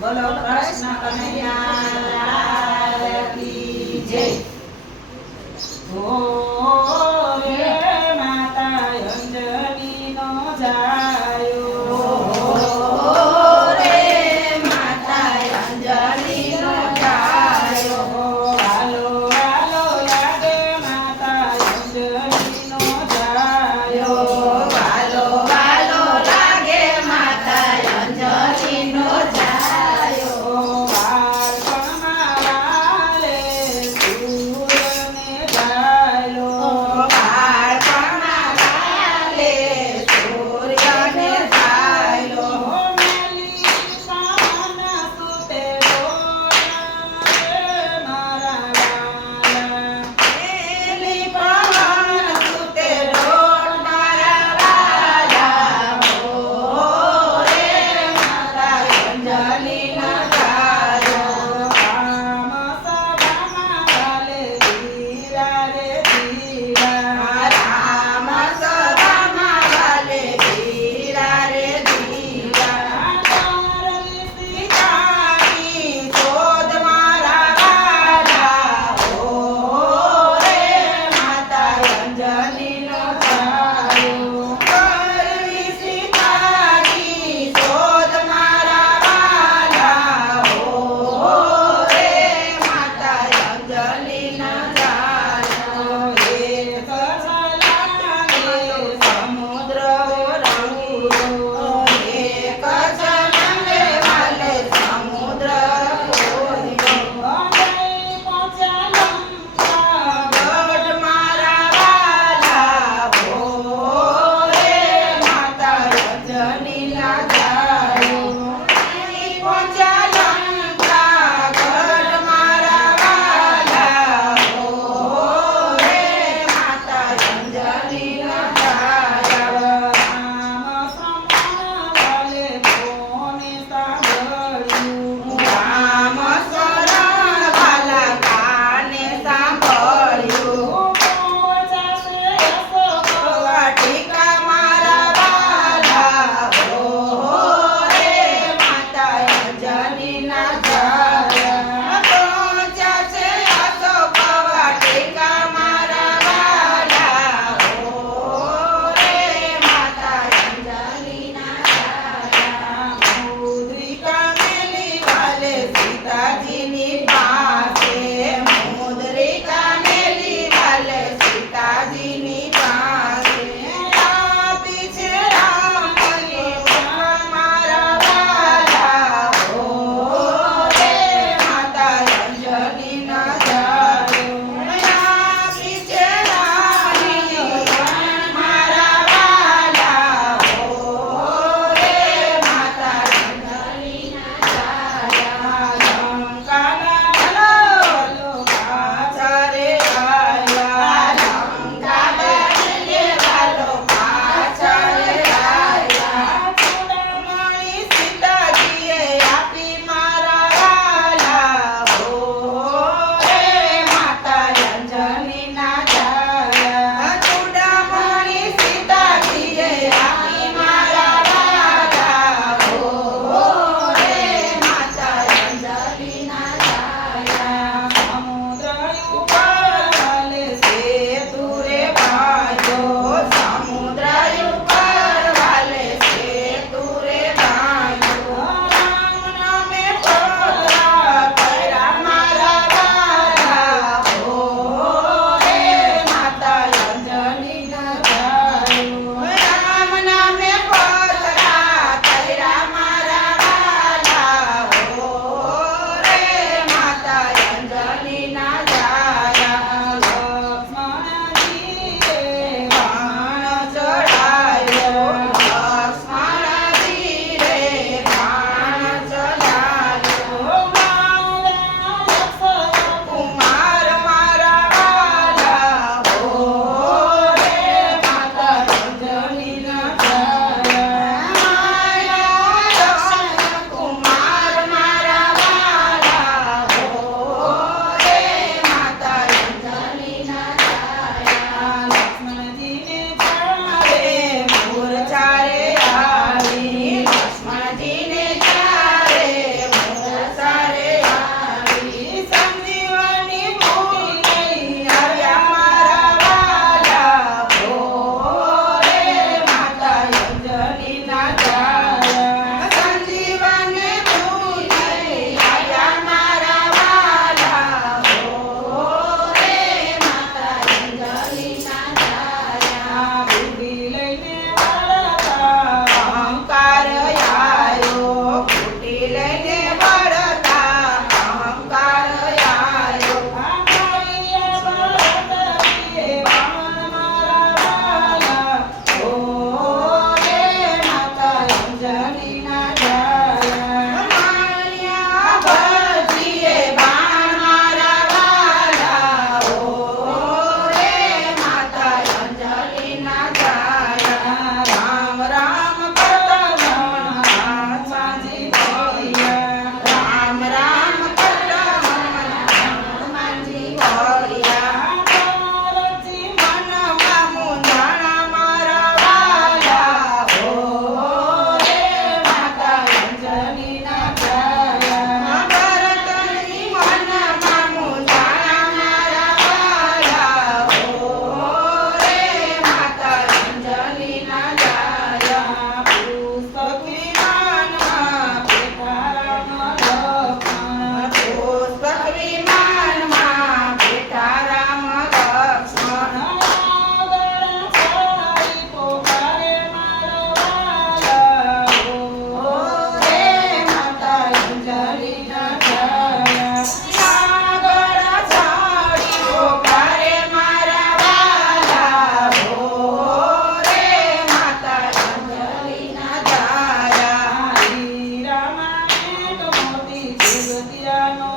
બોલો કૃષ્ણ કનૈયા કી જય। ઓ રે માતા અંજની નો જાયો, ઓ રે માતા અંજની નો જાયો, વાલો વાલો લાગે માતા અંજની નો જાયો, વાલો વાલો લાગે માતા અંજની નો જાયો, બાળપણમાં વાલે સૂરને ગાયલો, બાળપણમાં વાલે સૂર્યને ધાયલો, મેલી પાવન સુતે મારા વાલા, પેલી પવન સુતે રોડ મારા વાલા, ઓ રે માતા અંજની નો જાયો, આમ સભામાં વાલે ધીરા રે ધીરા, રામ સભામાં વાલે ધીરા રે ધીરા, સીતાની શોધ મારા વાલા, ઓ રે માતા અંજની નો જાયો, કરવી સીતાની શોધ મારા વાલા, ઓ રે માતા અંજની નો જાયો, એક છલાંગે સમુદ્ર ઓળંગ્યો, એક જનમે વાલે સમુદ્ર ઓળંગ્યો, જય પહોંચ્યા લંકા, ગઢ મારા વાલા, ઓ રે માતા અંજની ના જાયો, પહોંચ્યા લંકા ગઢ મારા વાલા, ઓ રે માતા અંજની ના જાયો, રામ સમણ વાલે કોને સાંભળ્યું, રામ શરણ વાલા કાને સાંભળ્યું, પહોંચાશે અશોક વાટિકા મારા વાલા, ઓ રે માતા અંજની ના જાયા, પહોંચ્યા છે અશોક વાટિકા મારા વાલા, ઓ રે માતા અંજની ના જાયા, મુદ્રિકા મેલી વાલે સીતાજીની પાસે, મુદ્રિકા મેલી વાલે સીતાજીની પાસે, આપી છે રામની મારા વાલા, ઓ વિદ્યાનો